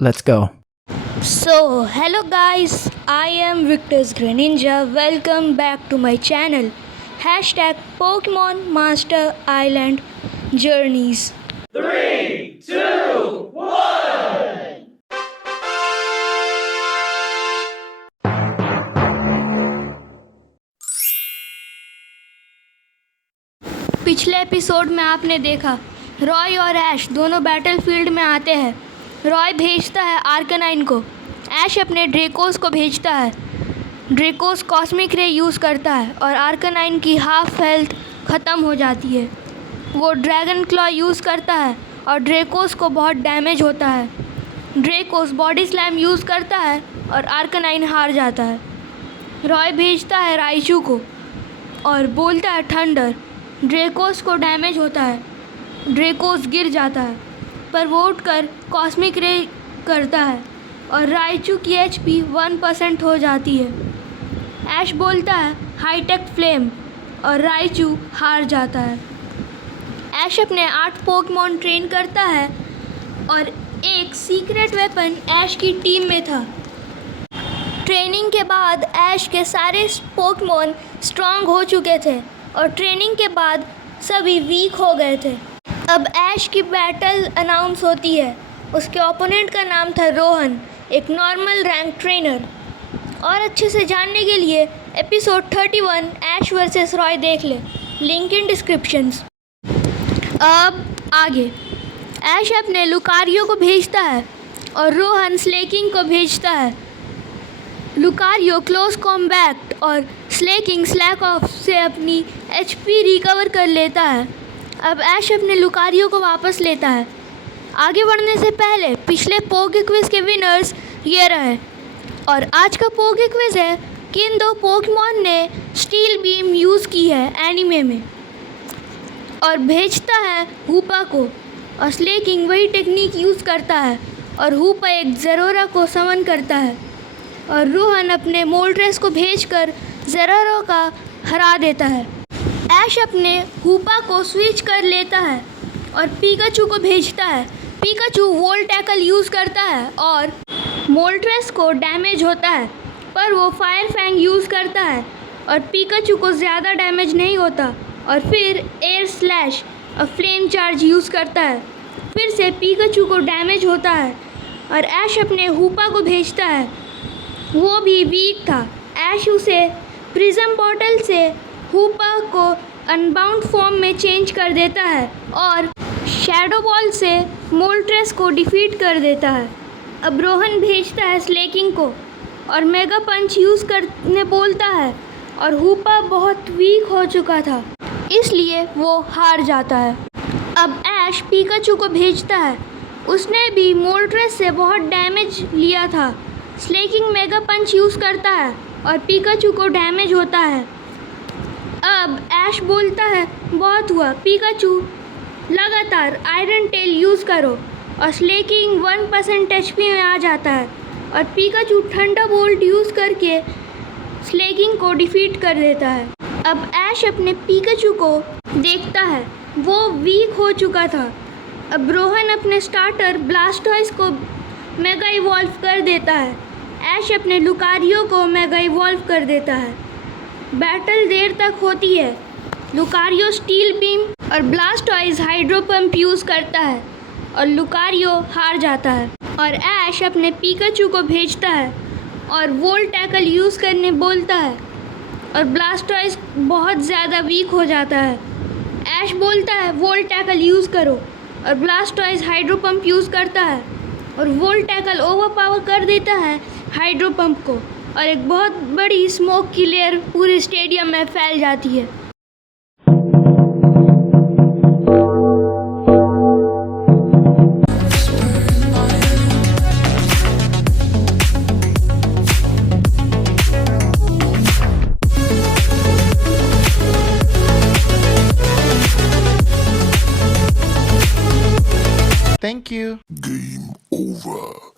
Let's go. So, hello guys, I am Victor's Greninja. Welcome back to my channel. Hashtag Pokemon Master Island Journeys. 3, 2, 1. पिछले episode में आपने देखा रॉय और ऐश दोनों battlefield में आते हैं। रॉय भेजता है आर्कनाइन को, ऐश अपने ड्रेकोस को भेजता है। ड्रेकोस कॉस्मिक रे यूज़ करता है और आर्कनाइन की हाफ हेल्थ ख़त्म हो जाती है। वो ड्रैगन क्लॉ यूज़ करता है और ड्रेकोस को बहुत डैमेज होता है। ड्रेकोस बॉडी स्लैम यूज़ करता है और आर्कनाइन हार जाता है। रॉय भेजता है राइचू को और बोलता है थंडर। ड्रेकोस को डैमेज होता है, ड्रेकोस गिर जाता है, पर वो उठकर कॉस्मिक रे करता है और राइचू की HP 1% हो जाती है। ऐश बोलता है हाईटेक फ्लेम और राइचू हार जाता है। ऐश अपने 8 पोकेमॉन ट्रेन करता है और एक सीक्रेट वेपन ऐश की टीम में था। ट्रेनिंग के बाद ऐश के सारे पोकेमॉन स्ट्रांग हो चुके थे और ट्रेनिंग के बाद सभी वीक हो गए थे। अब ऐश की बैटल अनाउंस होती है। उसके ओपोनेंट का नाम था रोहन, एक नॉर्मल रैंक ट्रेनर। और अच्छे से जानने के लिए एपिसोड 31 ऐश वर्सेस रॉय देख ले, लिंक इन डिस्क्रिप्शंस। अब आगे ऐश अपने लुकारियो को भेजता है और रोहन स्लेकिंग को भेजता है। लुकारियो क्लोज कॉम्बैट और स्लेकिंग स्लैक ऑफ से अपनी HP रिकवर कर लेता है। अब ऐश अपने लुकारियो को वापस लेता है। आगे बढ़ने से पहले पिछले पोके क्विज के विनर्स ये रहे और आज का पोके क्विज है किन 2 पोकेमॉन ने स्टील बीम यूज़ की है एनीमे में, और भेजता है हूपा को। और स्लेकिंग वही टेक्निक यूज़ करता है और हूपा एक ज़ेरोरा को समन करता है और रोहन अपने मोल्ट्रेस को भेजकर ज़ेरोरा का हरा देता है। ऐश अपने हूपा को स्विच कर लेता है और पिकाचू को भेजता है। पिकाचू वोल्ट टैकल यूज़ करता है और मोल्ट्रेस को डैमेज होता है, पर वो फायर फैंग यूज़ करता है और पिकाचू को ज़्यादा डैमेज नहीं होता और फिर एयर स्लैश और फ्लेम चार्ज यूज़ करता है। फिर से पिकाचू को डैमेज होता है और ऐश अपने हूपा को भेजता है। वो भी वीक था। ऐश उसे प्रिज्म बॉटल से हूपा को अनबाउंड फॉर्म में चेंज कर देता है और शैडो बॉल से मोल्ट्रेस को डिफीट कर देता है। अब रोहन भेजता है स्लेकिंग को और मेगा पंच यूज़ करने बोलता है और हूपा बहुत वीक हो चुका था, इसलिए वो हार जाता है। अब ऐश पिकाचू को भेजता है। उसने भी मोल्ट्रेस से बहुत डैमेज लिया था। स्लेकिंग मेगा पंच यूज़ करता है और पिकाचू को डैमेज होता है। अब ऐश बोलता है बहुत हुआ, पिकाचू लगातार आयरन टेल यूज़ करो और स्लेकिंग 1% HP में आ जाता है और पिकाचू थंडरबोल्ट यूज़ करके स्लेकिंग को डिफीट कर देता है। अब ऐश अपने पिकाचू को देखता है, वो वीक हो चुका था। अब रोहन अपने स्टार्टर ब्लास्टॉइस को मेगा इवॉल्व कर देता है। ऐश अपने लुकारियो को मेगा इवॉल्व कर देता है। बैटल देर तक होती है। लुकारियो स्टील बीम और ब्लास्टॉइस हाइड्रो पंप यूज़ करता है और लुकारियो हार जाता है और ऐश अपने पिकाचू को भेजता है और वोल्ट टैकल यूज़ करने बोलता है और ब्लास्टॉइस बहुत ज़्यादा वीक हो जाता है। ऐश बोलता है वोल्ट टैकल यूज़ करो और ब्लास्टॉइस हाइड्रो पंप यूज़ करता है और वोल्ट टैकल ओवरपावर कर देता है हाइड्रो पंप को और एक बहुत बड़ी स्मोक की लेयर पूरे स्टेडियम में फैल जाती है। Thank you. Game over.